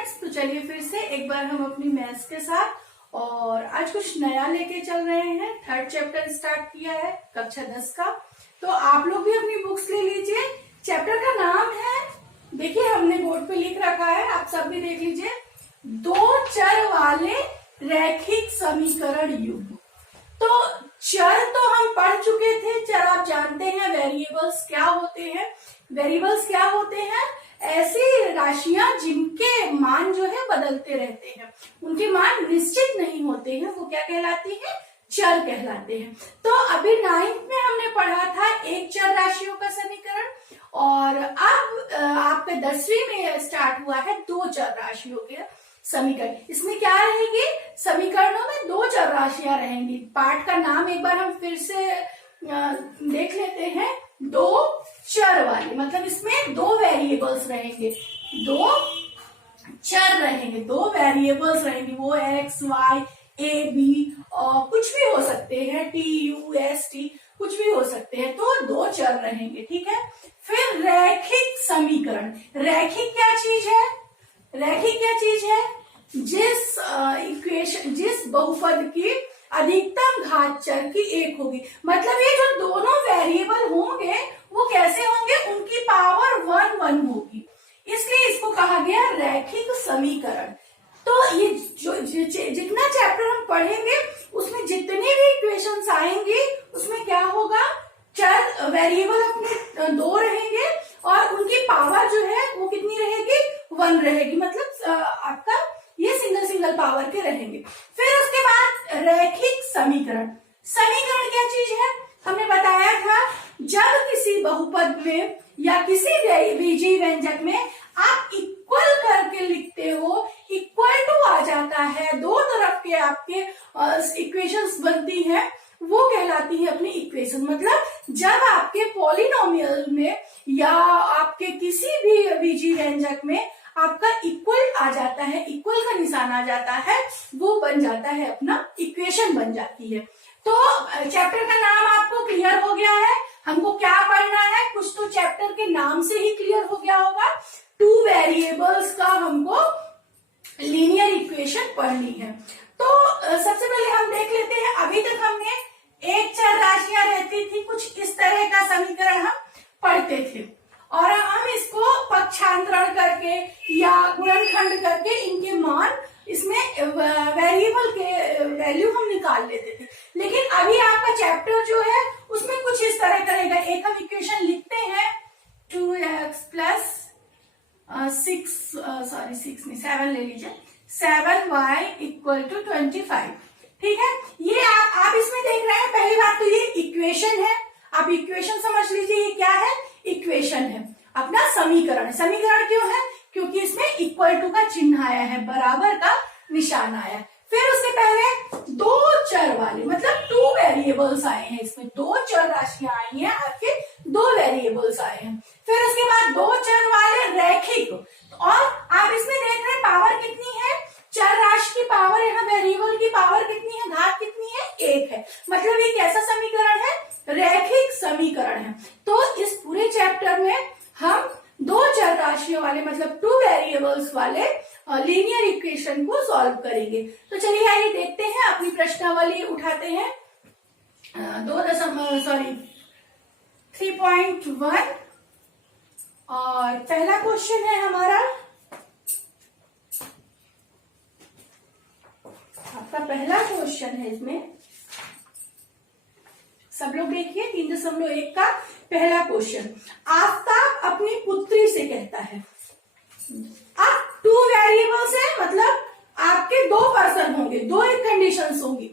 Friends, तो चलिए फिर से एक बार हम अपनी मैथ्स के साथ और आज कुछ नया लेके चल रहे हैं। थर्ड चैप्टर स्टार्ट किया है कक्षा 10 का। तो आप लोग भी अपनी बुक्स ले लीजिए। चैप्टर का नाम है, देखिए हमने बोर्ड पे लिख रखा है, आप सब भी देख लीजिए, दो चर वाले रैखिक समीकरण युग्म। तो चर तो हम पढ़ चुके थे, चर आप जानते हैं। वेरिएबल्स क्या होते हैं? वेरिएबल्स क्या होते हैं? ऐसी राशियां जिनके मान जो है बदलते रहते हैं, उनके मान निश्चित नहीं होते हैं, वो क्या कहलाती है? चर कहलाते हैं। तो अभी 9th में हमने पढ़ा था एक चर राशियों का समीकरण, और अब आपके 10वीं में स्टार्ट हुआ है दो चर राशियों के समीकरण। इसमें क्या रहेगी? समीकरणों में दो चर राशियां रहेंगी। पाठ का नाम एक बार हम फिर से देख लेते हैं, दो चर वाले, मतलब इसमें दो वेरिएबल्स रहेंगे, दो चर रहेंगे, दो वेरिएबल्स रहेंगे। वो एक्स वाई ए बी और कुछ भी हो सकते हैं, टी यू एस टी, कुछ भी हो सकते हैं। तो दो चर रहेंगे, ठीक है। फिर रैखिक समीकरण। रैखिक क्या चीज है? रैखिक क्या चीज है? जिस इक्वेशन, जिस बहुपद की अधिकतम घात चर की एक होगी, मतलब ये जो दोनों वेरिएबल होंगे वो कैसे होंगे? उनकी पावर 1 होगी, इसलिए इसको कहा गया रैखिक समीकरण। तो ये जो जितना चैप्टर हम पढ़ेंगे उसमें जितनी भी इक्वेशंस आएंगी उसमें क्या होगा? चर वेरिएबल अपने दो रहेंगे और उनकी पावर जो है वो कितनी रहेगी? 1 रहेगी, मतलब आपका ये सिंगल पावर के रहेंगे। फिर उसके बाद रैखिक समीकरण। समीकरण क्या चीज है? हमने बताया था, जब किसी बहुपद में या किसी बीजीय व्यंजक में आप इक्वल करके लिखते हो, इक्वल टू आ जाता है, दो तरफ के आपके इक्वेशंस बनती हैं, वो कहलाती है अपनी इक्वेशन। मतलब जब आपके पॉलिनोमियल में या आपके किसी भी बीजीय व्यंजक में आपका इक्वल आ जाता है, इक्वल का निशान आ जाता है, वो बन जाता है, अपना इक्वेशन बन जाती है। तो चैप्टर का नाम आपको क्लियर हो गया है। हमको क्या पढ़ना है? कुछ तो चैप्टर के नाम से ही क्लियर हो गया होगा। टू वेरिएबल्स का हमको लीनियर इक्वेशन पढ़नी है। तो सबसे पहले हम देख लेते हैं, अभी तक हमने एक चर राशियां रहती थी, कुछ इस तरह का समीकरण हम पढ़ते थे, और हम इसको पक्षांतरण करके या गुणनखंड करके इनके मान, इसमें वेरिएबल के वैल्यू हम निकाल लेते थे। लेकिन अभी आपका चैप्टर जो है उसमें कुछ इस तरह करेगा। एक हम इक्वेशन लिखते हैं, 2x प्लस 7 ले लीजिए, 7y इक्वल टू 25, ठीक है। ये आप इसमें देख रहे हैं, पहली बात तो ये इक्वेशन है, आप इक्वेशन समझ लीजिए। ये क्या है? इक्वेशन है, अपना समीकरण है। समीकरण क्यों है? क्योंकि इसमें इक्वल टू का चिन्ह आया है, बराबर का निशान आया है। फिर उससे पहले दो चर वाले, मतलब 2 वेरिएबल्स आए हैं, इसमें दो चर राशियां आई हैं, आपके 2 वेरिएबल्स आए हैं। फिर उसके बाद दो चर वाले रैखिक, और आप इसमें देख रहे हैं पावर कितनी है? चर राशि की पावर, यहाँ वेरिएबल की पावर कितनी है? घात कितनी है? 1 है। मतलब ये कैसा समीकरण है? रैखिक समीकरण है। तो इस पूरे चैप्टर में हम दो चर राशियों वाले, मतलब 2 वेरिएबल्स वाले लीनियर इक्वेशन को सॉल्व करेंगे। तो चलिए आइए देखते हैं, अपनी प्रश्नावली उठाते हैं। 3.1 और पहला क्वेश्चन है हमारा, आपका पहला क्वेश्चन है इसमें, सब लोग देखिए, 3.1 का पहला क्वेश्चन। आफताब अपनी पुत्री से कहता है, अब 2 वेरिएबल्स है, मतलब आपके 2 पर्सन होंगे, 2 एक कंडीशंस होंगी।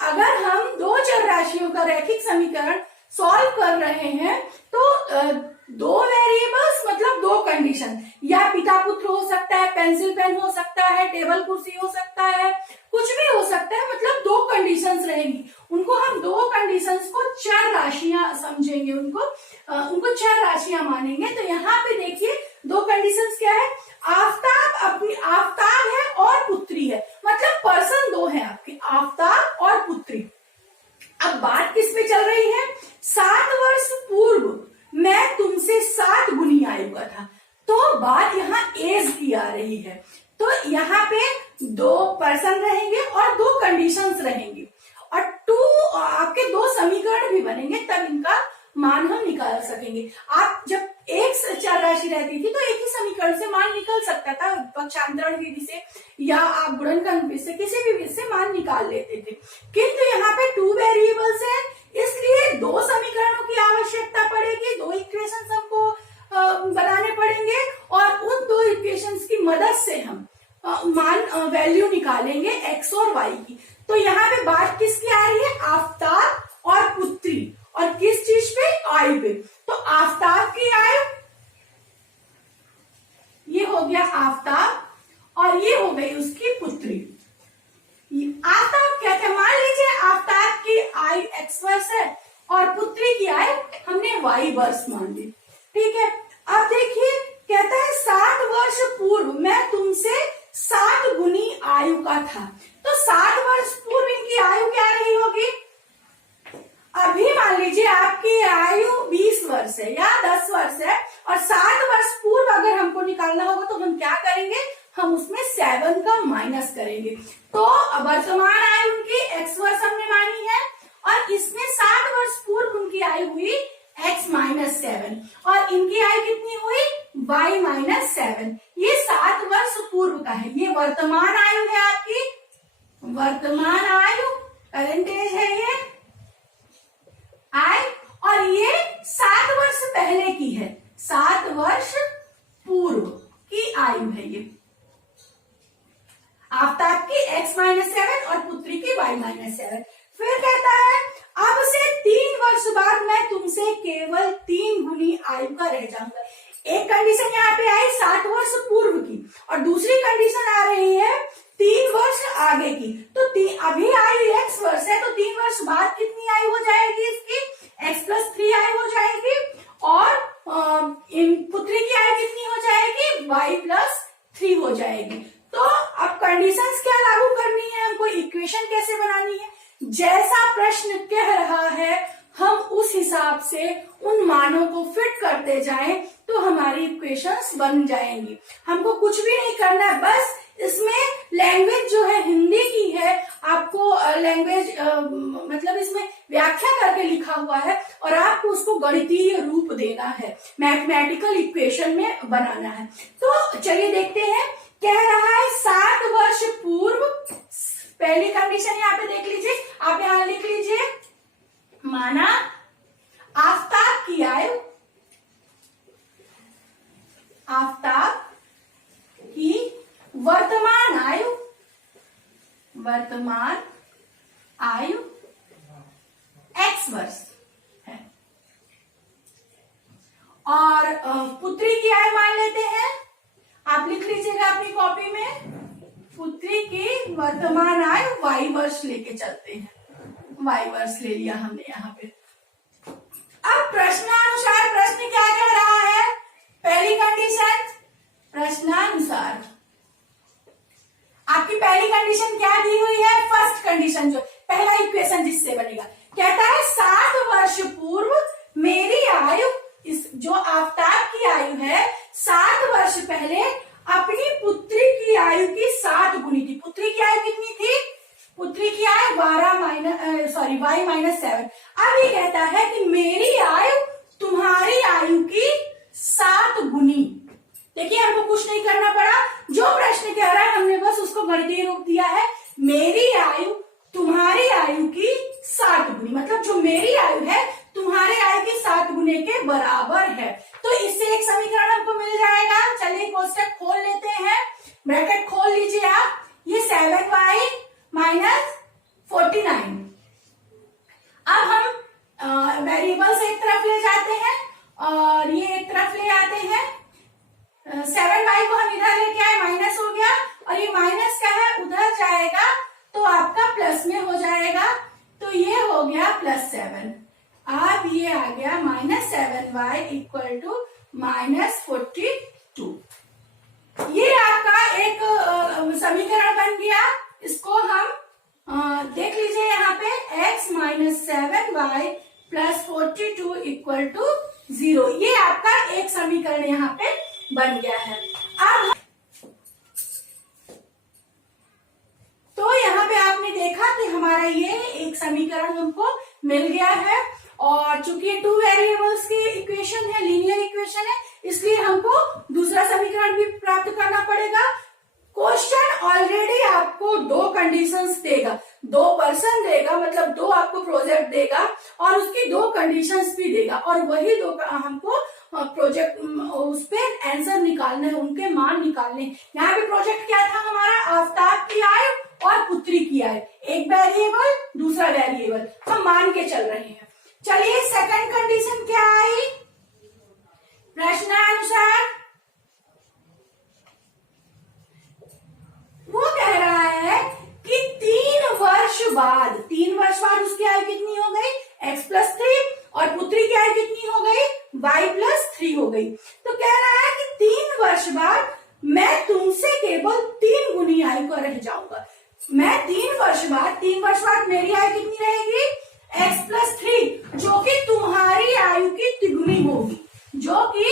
अगर हम दो चर राशियों का रैखिक समीकरण सॉल्व कर रहे हैं तो 2 वेरिएबल्स मतलब 2 कंडीशन, या पिता पुत्र हो सकता है, पेंसिल पेन हो सकता है, टेबल कुर्सी हो सकता है, कुछ भी हो सकता है, मतलब 2 कंडीशंस रहेंगी। उनको हम 2 कंडीशंस को चर राशियां समझेंगे, उनको चर राशियां मानेंगे। तो यहाँ पे देखिए 2 कंडीशंस क्या है? आफताब है और पुत्री है, मतलब पर्सन 2 है आपके, आफताब और पुत्री। अब बात किस पे चल रही है? 7 वर्ष पूर्व मैं तुमसे 7 गुनी आयु का था। तो बात यहाँ एज की आ रही है। तो यहाँ पे 2 पर्सन रहेंगे और 2 कंडीशंस रहेंगी और आपके 2 समीकरण भी बनेंगे, तब इनका मान हम निकाल सकेंगे। आप जब एक चर राशि रहती थी तो एक ही समीकरण से मान निकल सकता था, पक्षांतरण विधि से या आप गुणनखंड विधि से, किसी भी विधि से मान निकाल लेते थे। किंतु यहाँ पे 2 वेरिएबल्स है, इसलिए 2 समीकरणों की आवश्यकता पड़ेगी, 2 इक्वेशंस हमको बनाने पड़ेंगे और उन 2 इक्वेशंस की मदद से हम वैल्यू निकालेंगे x और y की। तो यहाँ पे बात किसकी आ रही है? आफताब और पुत्री, और किस चीज पे? आयु पे। तो आफताब की आयु, ये हो गया आफताब और ये हो गई उसकी पुत्री। आफताब क्या है? मान लीजिए आफताब की आयु x वर्ष है और पुत्री की आयु हमने y वर्ष मान ली, ठीक है। अब देखिए कहता है 7 वर्ष पूर्व मैं तुमसे 7 गुनी आयु का था। तो 7 वर्ष पूर्व इनकी आयु क्या रही होगी? अभी मान लीजिए आपकी आयु 20 वर्ष है या 10 वर्ष है और 7 वर्ष पूर्व अगर हमको निकालना होगा तो हम क्या करेंगे? हम उसमें 7 का माइनस करेंगे। तो वर्तमान आयु उनकी x वर्ष हमने मानी है और इसमें 7 वर्ष पूर्व उनकी आयु हुई x माइनस 7 और इनकी आयु कितनी हुई? y minus 7। ये 7 वर्ष पूर्व का है, ये वर्तमान आयु है आपकी, वर्तमान आयु करंट एज है ये आयु, और ये 7 वर्ष पहले की है, 7 वर्ष पूर्व की आयु है ये। आफताब की x माइनस 7 और पुत्री की y माइनस 7। फिर कहता है अब से 3 वर्ष बाद मैं तुमसे केवल 3 गुनी आयु का रह जाऊंगा। एक कंडीशन यहाँ पे आई 7 वर्ष पूर्व की और दूसरी कंडीशन आ रही है 3 वर्ष आगे की। तो अभी आयु x वर्ष है तो 3 वर्ष बाद कितनी आयु हो जाएगी इसकी? x प्लस 3 आयु हो जाएगी और इन पुत्री की आयु कितनी हो जाएगी? y प्लस 3 हो जाएगी। तो अब कंडीशंस क्या लागू करनी है हमको, इक्वेशन कैसे बनानी है, जैसा प्रश्न कह रहा है हम उस हिसाब से उन मानों को फिट करते जाएं तो हमारी इक्वेशंस बन जाएंगी। हमको कुछ भी नहीं करना है, बस इसमें लैंग्वेज जो है हिंदी की है, आपको लैंग्वेज मतलब इसमें व्याख्या करके लिखा हुआ है और आपको उसको गणितीय रूप देना है, मैथमेटिकल इक्वेशन में बनाना है। तो चलिए देखते हैं, कह रहा है 7 वर्ष पूर्व, पहली कंडीशन यहाँ पे देख लीजिए, आप यहाँ लिख लीजिए, माना आफताब की आयु, आफताब की वर्तमान आयु, वर्तमान आयु x वर्ष है और पुत्री की आयु मान लेते हैं, आप लिख लीजिएगा अपनी कॉपी में, पुत्री की वर्तमान आयु y वर्ष लेके चलते हैं, y वर्ष ले लिया हमने यहाँ पे। अब प्रश्नानुसार प्रश्न क्या कह रहा है? पहली कंडीशन प्रश्नानुसार, आपकी पहली कंडीशन क्या दी हुई है? फर्स्ट कंडीशन, जो पहला इक्वेशन जिससे बनेगा, कहता है 7 वर्ष पूर्व मेरी आयु, इस जो आफताब की आयु है 7 वर्ष पहले अपनी पुत्री की आयु की 7 गुनी थी। पुत्री की आयु कितनी थी? पुत्री की आयु y माइनस 7। अब ये कहता है कि मेरी आयु तुम्हारी आयु की 7 गुनी। देखिए हमको कुछ नहीं करना पड़ा, जो प्रश्न कह रहा है हमने बस उसको गणितीय रूप दिया है, मेरी आयु तुम्हारी आयु की 7 गुनी, मतलब जो मेरी आयु है तुम्हारे आयु की 7 गुने के बराबर है। तो इससे एक समीकरण हमको मिल जाएगा। चलिए कोष्टक खोल लेते हैं, ब्रैकेट खोल लीजिए आप, ये 7y माइनस 49। अब हम वेरिएबल्स एक तरफ ले जाते हैं और ये एक तरफ ले आते हैं। 7y को हम इधर लेके आए, माइनस हो गया और ये माइनस का है उधर जाएगा तो आपका प्लस में हो जाएगा, तो ये हो गया +7। अब ये आ गया -7y इक्वल टू -42। ये आपका एक समीकरण बन गया। इसको हम देख लीजिए यहाँ पे x minus 7y plus 42 equal to 0, ये आपका एक समीकरण यहाँ पे बन गया है। अब हमारा ये एक समीकरण हमको मिल गया है। और चूंकि ये 2 वेरिएबल्स की इक्वेशन है, लीनियर इक्वेशन है, इसलिए हमको दूसरा समीकरण भी प्राप्त करना पड़ेगा। क्वेश्चन ऑलरेडी आपको 2 कंडीशंस देगा, 2 पर्सन देगा, मतलब 2 आपको प्रोजेक्ट देगा और उसकी 2 कंडीशंस भी देगा, और वही 2 हमको प्रोजेक्ट उस पे आंसर निकालना है, उनके मान निकालने। यहाँ पे प्रोजेक्ट क्या था हमारा, आफ्ताब की आयु और पुत्री की आयु, एक वेरिएबल दूसरा वेरिएबल हम मान के चल रहे हैं। चलिए सेकंड कंडीशन क्या आई प्रश्नानुसार, वो कह रहा है कि 3 वर्ष बाद उसकी आयु कितनी हो गई, x+3, और पुत्री की आयु कितनी हो गई, y+3 हो गई। तो कह रहा है कि 3 वर्ष बाद मैं तुमसे केवल 3 गुनी आयु का रह जाऊंगा। मैं 3 वर्ष बाद मेरी आयु कितनी रहेगी, x+3, जो कि तुम्हारी आयु की तिगुनी होगी, जो कि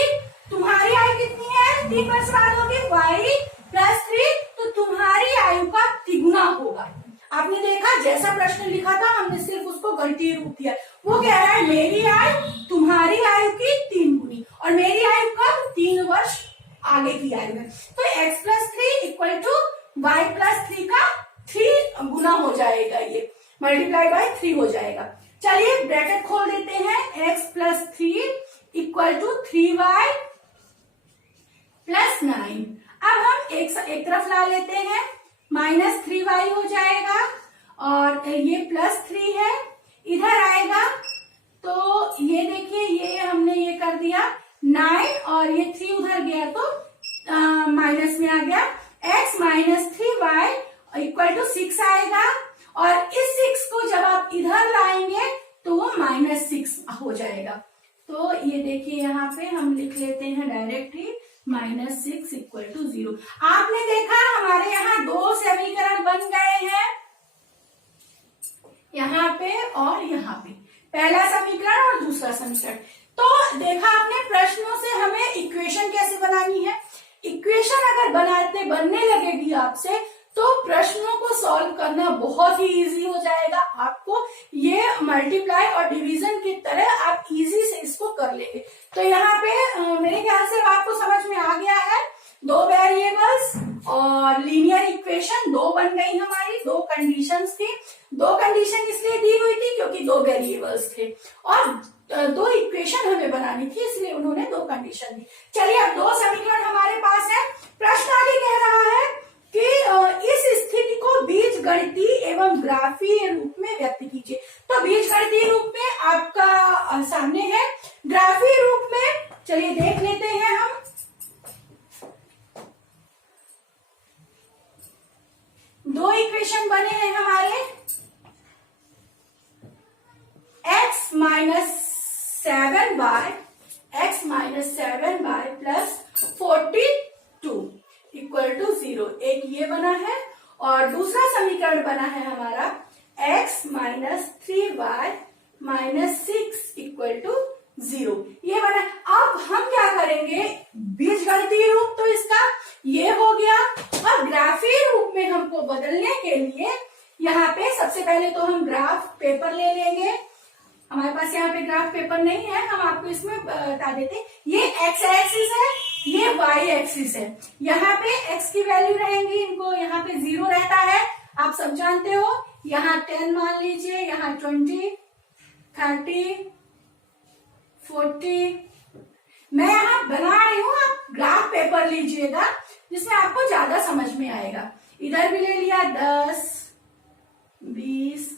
तुम्हारी आयु कितनी है, 3 वर्ष बाद होगी y+3, तो तुम्हारी आयु का तिगुना होगा। आपने देखा जैसा प्रश्न लिखा था हमने सिर्फ उसको गणितीय रूप दिया। वो कह रहा है मेरी आयु तुम्हारी आयु की 3 गुनी, और मेरी आयु कब, 3 वर्ष आगे की आयु है। तो x+3 इक्वल टू y+3 का 3 गुना हो जाएगा, ये मल्टीप्लाई बाय 3 हो जाएगा। चलिए ब्रैकेट खोल देते हैं, x+3 इक्वल टू 3y + 9। अब हम एक तरफ ला लेते हैं, -3y हो जाएगा, और ये +3 है, इधर आएगा तो ये देखिए ये हमने ये कर दिया 9, और ये 3 उधर गया तो माइनस में आ गया, x - 3y इक्वल टू 6 आएगा, और इस 6 को जब आप इधर लाएंगे तो वो -6 हो जाएगा। तो ये देखिए यहाँ पे हम लिख लेते हैं डायरेक्ट ही, -6 इक्वल टू 0। आपने देखा हमारे यहाँ 2 समीकरण बन गए हैं, यहाँ पे और यहाँ पे, पहला समीकरण और दूसरा समीकरण। तो देखा आपने प्रश्नों से हमें इक्वेशन कैसे बनानी है। इक्वेशन अगर बनने लगेगी आपसे तो प्रश्नों को सॉल्व करना बहुत ही इजी हो जाएगा। आपको ये मल्टीप्लाई और डिवीजन की तरह आप इजी से इसको कर लेंगे। तो यहाँ पे मेरे ख्याल से आपको समझ में आ गया है, 2 वेरिएबल्स और लीनियर इक्वेशन 2 बन गई हमारी, 2 कंडीशंस थी। 2 कंडीशन इसलिए दी हुई थी क्योंकि 2 वेरिएबल्स थे, और 2 इक्वेशन हमें बनानी थी, इसलिए उन्होंने 2 कंडीशन दी। चलिए अब 2 समीकरण हमारे पास है। प्रश्न आगे कह रहा है कि इस स्थिति को बीजगणितीय एवं ग्राफीय रूप में व्यक्त कीजिए। तो बीजगणितीय रूप में आपका सामने है, ग्राफीय रूप में चलिए देख लेते हैं हम। दो इक्वेशन बने हैं हमारे, x - 7y + 42 इक्वल टू 0, एक ये बना है, और दूसरा समीकरण बना है हमारा x - 3y - 6 इक्वल टू 0, ये बना। अब हम क्या करेंगे, बीजगणितीय रूप तो इसका ये हो गया, और ग्राफीय रूप में हमको बदलने के लिए यहाँ पे सबसे पहले तो हम ग्राफ पेपर ले लेंगे। हमारे पास यहाँ पे ग्राफ पेपर नहीं है, हम आपको इसमें बता देते हैं। ये x एक्सिस है, ये y एक्सिस है। यहाँ पे x की वैल्यू रहेंगी, इनको यहाँ पे 0 रहता है, आप सब जानते हो। यहाँ 10 मान लीजिए, यहाँ 20, 30, 40। मैं यहाँ बना रही हूँ, आप ग्राफ पेपर लीजिएगा जिसमें आपको ज्यादा समझ में आएगा। इधर भी ले लिया 10, 20,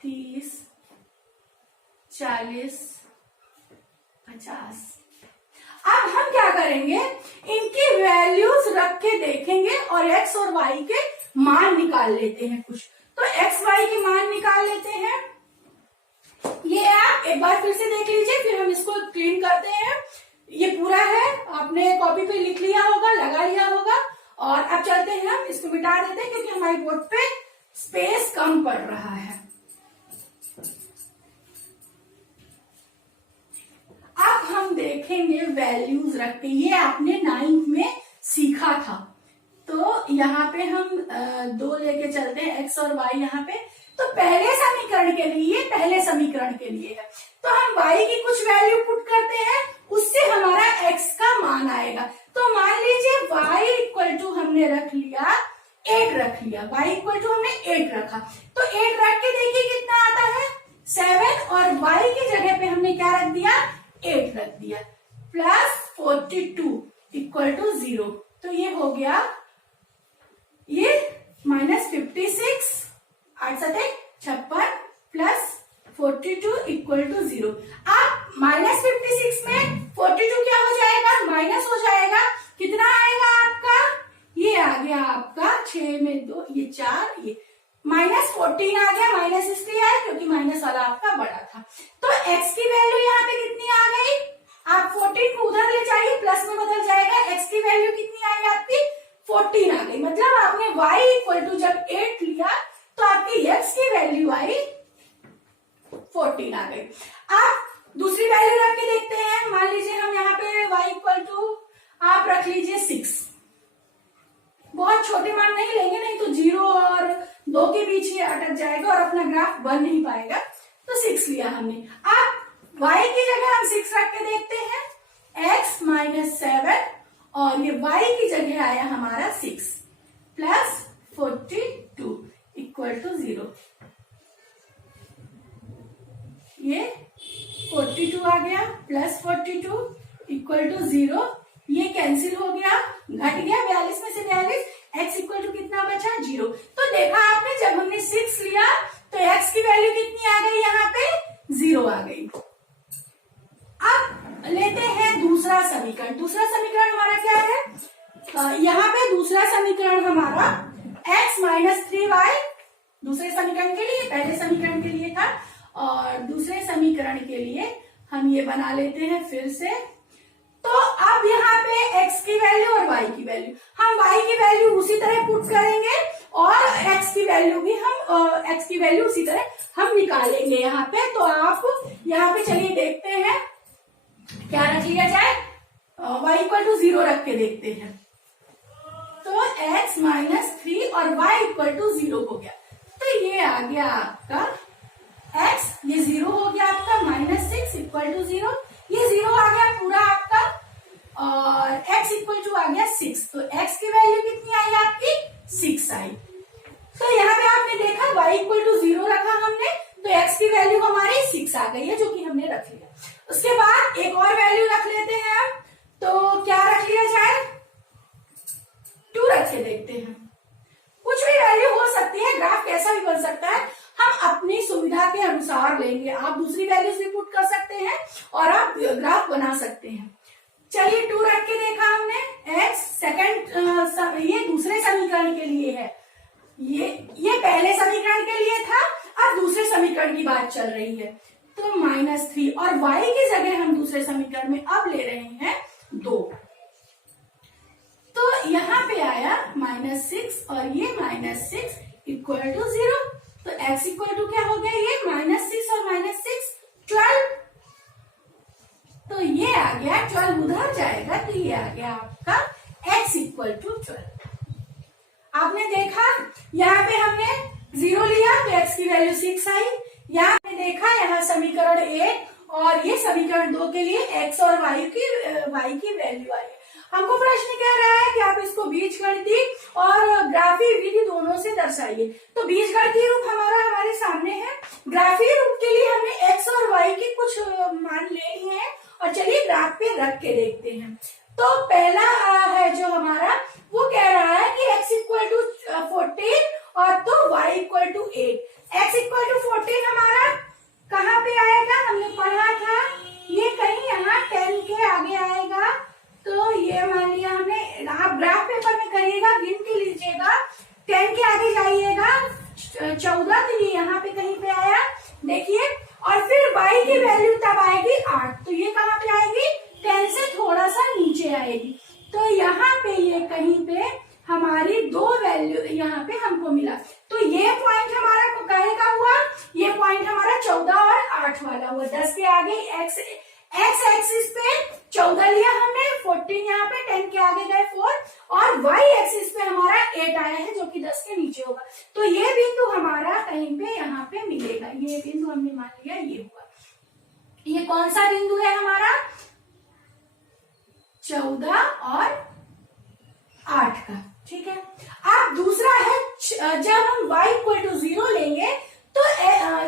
30, 40, 50। अब हम क्या करेंगे, इनकी वैल्यूज रख के देखेंगे और x और y के मान निकाल लेते हैं कुछ। तो x y के मान निकाल लेते हैं। ये आप एक बार फिर से देख लीजिए, फिर हम इसको क्लीन करते हैं। ये पूरा है, आपने कॉपी पे लिख लिया होगा, लगा लिया होगा। और अब चलते हैं, हम इसको मिटा देते हैं क्योंकि हमारी बोर्ड पे स्पेस कम पड़ रहा है। अब हम देखेंगे वैल्यूज रख के, ये आपने 9th में सीखा था। तो यहाँ पे हम 2 लेके चलते हैं, x और y यहाँ पे। तो पहले समीकरण के लिए, पहले समीकरण के लिए है, तो हम y की कुछ वैल्यू पुट करते हैं, उससे हमारा x का मान आएगा। तो मान लीजिए y इक्वल टू हमने रख लिया 8 रख लिया, y इक्वल टू हमने 8 रखा, तो 8 रख के देखिए कितना आता है 7, और y की जगह पे हमने क्या रख दिया 8 रख दिया, प्लस 42 इक्वल टू 0। तो ये हो गया, ये -56 8 7 56 प्लस 42 इक्वल टू 0। अब -56 में 42 क्या हो जाएगा, माइनस हो जाएगा, कितना आएगा आपका, ये आ गया आपका 6 में 2, ये 4, ये -14 आ गया। माइनस इसलिए आया क्योंकि माइनस वाला आपका बड़ा था। तो x की वैल्यू यहाँ पे कितनी आ गई, आप 14 को उधर ले जाइए, प्लस में बदल जाएगा, x की वैल्यू कितनी आई आपकी 14 आ गई। मतलब आपने y इक्वल टू जब 8 लिया तो आपकी x की वैल्यू आई 14 आ गई। आप दूसरी वैल्यू रख के देखते हैं, मान लीजिए हम यहाँ पे y इक्वल टू आप रख लीजिए 6, बहुत छोटे मान नहीं लेंगे, नहीं तो 0 और 2 के बीच ही अटक जाएगा और अपना ग्राफ बन नहीं पाएगा। तो 6 लिया हमने। अब y की जगह हम 6 रख के देखते हैं, x माइनस 7, और ये y की जगह आया हमारा 6 प्लस 42 इक्वल टू 0। ये 42 आ गया प्लस 42 इक्वल टू 0, ये कैंसिल हो गया, घट गया 42 में से 42, x इक्वल टू कितना बचा 0। तो देखा आपने जब हमने 6 लिया तो x की वैल्यू कितनी आ गई, यहाँ पे 0 आ गई। अब लेते हैं दूसरा समीकरण। दूसरा समीकरण हमारा क्या है, यहाँ पे दूसरा समीकरण हमारा x माइनस 3y दूसरे समीकरण के लिए, पहले समीकरण के लिए था, और दूसरे समीकरण के लिए हम ये बना लेते हैं फिर से। तो अब यहाँ पे x की वैल्यू और y की वैल्यू, हम y की वैल्यू उसी तरह पुट करेंगे और x की वैल्यू भी हम x की वैल्यू उसी तरह हम निकालेंगे यहाँ पे। तो आप यहाँ पे चलिए देखते हैं क्या रख लिया जाए, y इक्वल टू 0 रख के देखते हैं। तो x माइनस 3 और y इक्वल टू 0 हो गया। तो ये आ गया आपका x, ये 0 हो गया आपका, -6 इक्वल टू 0, ये 0 आ गया पूरा आपका, और x इक्वल टू आ गया 6। तो x की वैल्यू कितनी आई आपकी 6 आई। तो यहाँ पे आपने देखा y इक्वल टू 0 रखा हमने, तो x की वैल्यू हमारी 6 आ गई है, जो कि हमने रख लिया। उसके बाद एक और वैल्यू रख लेते हैं हम, तो क्या रख लिया जाए, 2 रख के देखते हैं। कुछ भी वैल्यू हो सकती है, ग्राफ कैसा भी बन सकता है, हम अपनी सुविधा के अनुसार लेंगे। आप दूसरी वैल्यूज भी पुट कर सकते हैं और आप ग्राफ बना सकते हैं। चलिए 2 रख के देखा हमने, x सेकंड, ये दूसरे समीकरण के लिए है, ये पहले समीकरण के लिए था, अब दूसरे समीकरण की बात चल रही है। तो -3 और y की जगह हम दूसरे समीकरण में अब ले रहे हैं 2। तो यहाँ पे आया -6 और ये -6 इक्वल टू 0। तो x इक्वल टू क्या हो गया, ये -6 और -6 12। तो ये आ गया 12, उधर जाएगा तो ये आ गया आपका x इक्वल टू 12। आपने देखा यहाँ पे हमने 0 लिया तो x की वैल्यू 6 आई। यहाँ पे देखा, यहाँ समीकरण 1 और ये समीकरण 2 के लिए x और y की वैल्यू आई। हमको प्रश्न कह रहा है कि आप इसको बीजगणितीय और ग्राफीय विधि दोनों से दर्शाइए। तो बीजगणितीय रूप हमारे सामने है, ग्राफीय रूप के लिए हमने x और y के कुछ मान ले लिए हैं और चलिए ग्राफ पे रख के देखते हैं। तो पहला है जो हमारा, वो कह रहा है कि x इक्वल टू 14 और तो y equal to 8। x equal to 14 हमारा कहाँ पे आएगा, हमने पढ़ा था, ये कहीं यहाँ 10 के आगे आएगा। तो ये मान लिया हमने, आप ग्राफ पेपर में करिएगा, गिन के लीजिएगा, 10 के आगे जाइएगा 14, तो ये यहाँ पे कहीं पे आया देखिए, और फिर y की वैल्यू तब आएगी 8, तो ये कहाँ पे आएगी 10 से थोड़ा सा नीचे आएगी। तो यहाँ पे ये कहीं पे हमारी 2 वैल्यू यहाँ पे हमको मिला। तो ये पॉइंट हमारा कहे का हुआ, ये पॉइंट हमारा 14 और 8 वाला हुआ। 10 के आगे एक्स एक्सिस पे 14 लिया हमने, 14 यहाँ पे, 10 के आगे गए 4, और वाई एक्सिस पे हमारा 8 आया है जो कि 10 के नीचे होगा। तो ये बिंदु हमारा कहीं पे यहाँ पे मिलेगा, ये बिंदु हमने मान लिया ये हुआ। ये कौन सा बिंदु है हमारा? 14 और 8 का, ठीक है। अब दूसरा है जब हम y इक्वल टू 0 लेंगे तो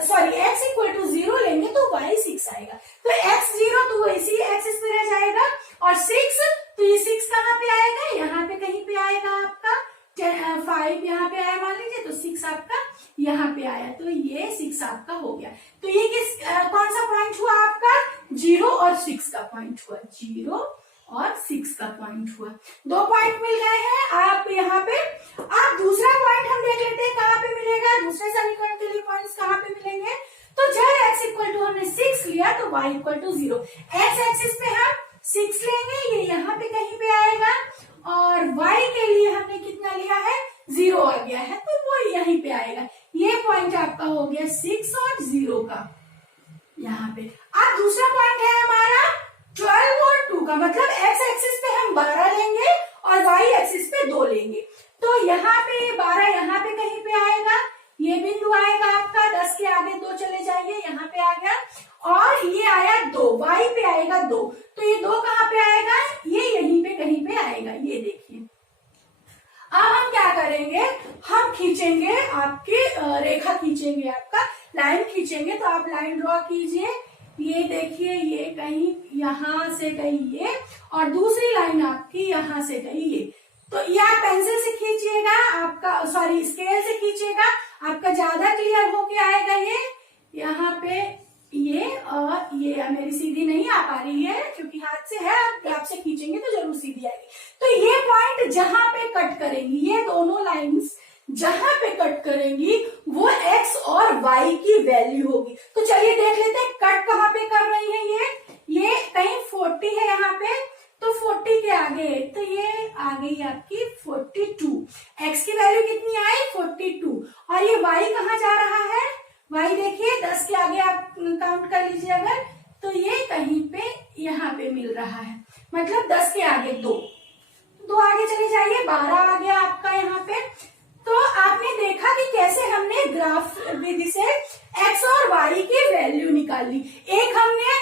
सॉरी x इक्वल टू 0 लेंगे तो y 6 आएगा। तो x 0 तो वो इसी एक्सिस पे रह जाएगा, और 6 तो ये 6 कहाँ पे आएगा? यहाँ पे कहीं पे आएगा आपका। 5 यहाँ पे आया मान लीजिए, तो 6 आपका यहाँ पे आया, तो ये 6 आपका हो गया। तो ये कौन सा पॉइंट हुआ आपका? 0 और 6 का पॉइंट हुआ, 0 और 6 का पॉइंट हुआ। 2 पॉइंट मिल गए हैं आप यहाँ पे। अब दूसरा पॉइंट हम देख लेते हैं कहाँ पे मिलेगा, दूसरे समीकरण के लिए पॉइंट्स कहाँ पे मिलेंगे। तो जब x इक्वल टू हमने 6 लिया तो y equal to 0, x axis पे हम 6 लेंगे, ये यहाँ पे कहीं पे आएगा, और y के लिए हमने कितना लिया है? 0 आ गया है, तो वो यहीं पे आएगा। ये पॉइंट आपका हो गया 6 और 0 का यहाँ पे। अब दूसरा पॉइंट है हमारा 12 और 2 का, मतलब x एक्सिस पे हम 12 लेंगे और y एक्सिस पे 2 लेंगे। तो यहाँ पे 12 यहाँ पे कहीं पे आएगा, ये बिंदु आएगा आपका, 10 के आगे 2 चले जाइए, यहाँ पे आ गया, और ये आया 2, y पे आएगा 2, तो ये 2 कहाँ पे आएगा? ये यहीं पे कहीं पे आएगा, ये देखिए। अब हम क्या करेंगे, हम खींचेंगे आपकी रेखा खींचेंगे, आपका लाइन खींचेंगे। तो आप लाइन ड्रॉ कीजिए, ये देखिए, ये कहीं यहाँ से गई ये, और दूसरी लाइन आपकी यहाँ से गई ये। तो ये आप पेंसिल से खींचिएगा, आपका सॉरी स्केल से खींचिएगा, आपका ज्यादा क्लियर होके आएगा। ये यहाँ पे ये, और ये मेरी सीधी नहीं आ पा रही है क्योंकि हाथ से है, आप ग्राफ से खींचेंगे तो जरूर सीधी आएगी। तो ये पॉइंट जहां पे कट करेंगी, ये दोनों लाइंस जहां पे कट करेंगी वो x और y की वैल्यू होगी। तो चलिए देख लेते हैं कट कहाँ पे कर रही है। ये कहीं 40 है यहाँ पे, तो 40 के आगे, तो ये आ गई आपकी 42। x की वैल्यू कितनी आई? 42। और ये y कहाँ जा रहा है? y देखिए 10 के आगे आप काउंट कर लीजिए अगर, तो ये कहीं पे यहाँ पे मिल रहा है, मतलब 10 के आगे 2 आगे चले जाइए, 12 आ गया आपका यहाँ पे। तो आपने देखा कि कैसे हमने ग्राफ विधि से x और y की वैल्यू निकाल ली। एक हमने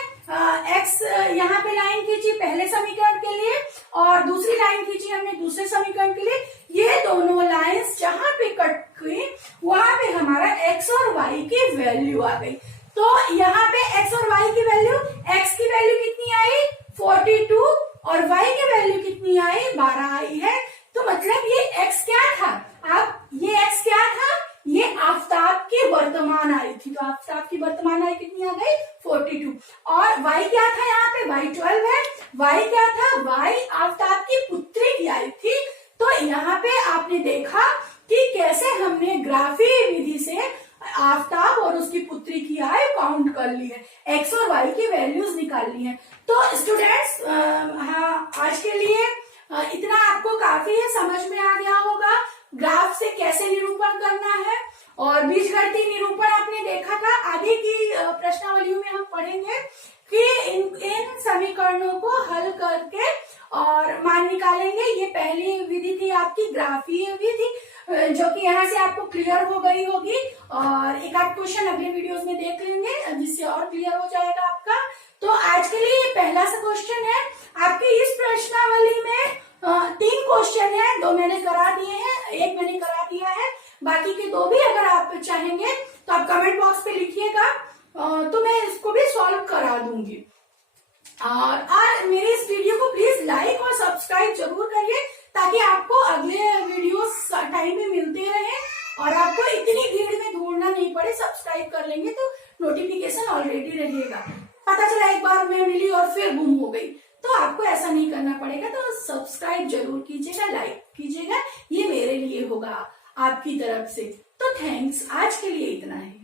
x यहाँ पे लाइन खींची पहले समीकरण के लिए, और दूसरी लाइन खींची हमने दूसरे समीकरण के लिए। ये दोनों लाइंस जहां पे कट गई वहां पे हमारा x और y की वैल्यू आ गई। तो यहाँ पे x और y की वैल्यू, x की वैल्यू कितनी आई? 42, और y की वैल्यू कितनी आई? 12 आई है। तो मतलब ये x क्या था? अब ये x क्या था? ये आफताब की वर्तमान आयु थी, तो आफताब की वर्तमान आयु कितनी आ गई? 42। और y क्या था यहाँ पे? y 12 है। y क्या था? y आफताब की पुत्री की आयु थी। तो यहाँ पे आपने देखा कि कैसे हमने ग्राफी विधि से आफताब और उसकी पुत्री की आयु काउंट कर ली है, x और y की वैल्यूज निकाल ली है। तो स्टूडेंट्स, हाँ, आज के लिए इतना आपको काफी है, समझ में आ गया होगा ग्राफ से कैसे निरूपण करना है। और बीजगणितीय निरूपण आपने देखा था, आगे की प्रश्नावलियों में हम पढ़ेंगे कि इन समीकरणों को हल करके और मान निकालेंगे। ये पहली विधि थी आपकी ग्राफीय विधि, जो कि यहाँ से आपको क्लियर हो गई होगी, और एक आध क्वेश्चन अगले वीडियोस में देख लेंगे जिससे और क्लियर हो जाएगा आपका। तो आज के लिए पहला सा क्वेश्चन है आपकी इस प्रश्नावली में 3 क्वेश्चन है, 2 मैंने करा दिए हैं, 1 मैंने करा दिया है, बाकी के 2 भी अगर आप चाहेंगे तो आप कमेंट बॉक्स पे लिखिएगा, तो मैं इसको भी सॉल्व करा दूंगी। और मेरे इस वीडियो को प्लीज लाइक और सब्सक्राइब जरूर करिए, ताकि आपको अगले वीडियो टाइम में मिलते रहे और आपको इतनी भीड़ में ढूंढना नहीं पड़े। सब्सक्राइब कर लेंगे तो नोटिफिकेशन ऑलरेडी रहेगा। पता चला एक बार मैं मिली और फिर गुम हो गई, तो आपको ऐसा नहीं करना पड़ेगा। तो सब्सक्राइब जरूर कीजिएगा, लाइक कीजिएगा, ये मेरे लिए होगा आपकी तरफ से। तो थैंक्स, आज के लिए इतना है।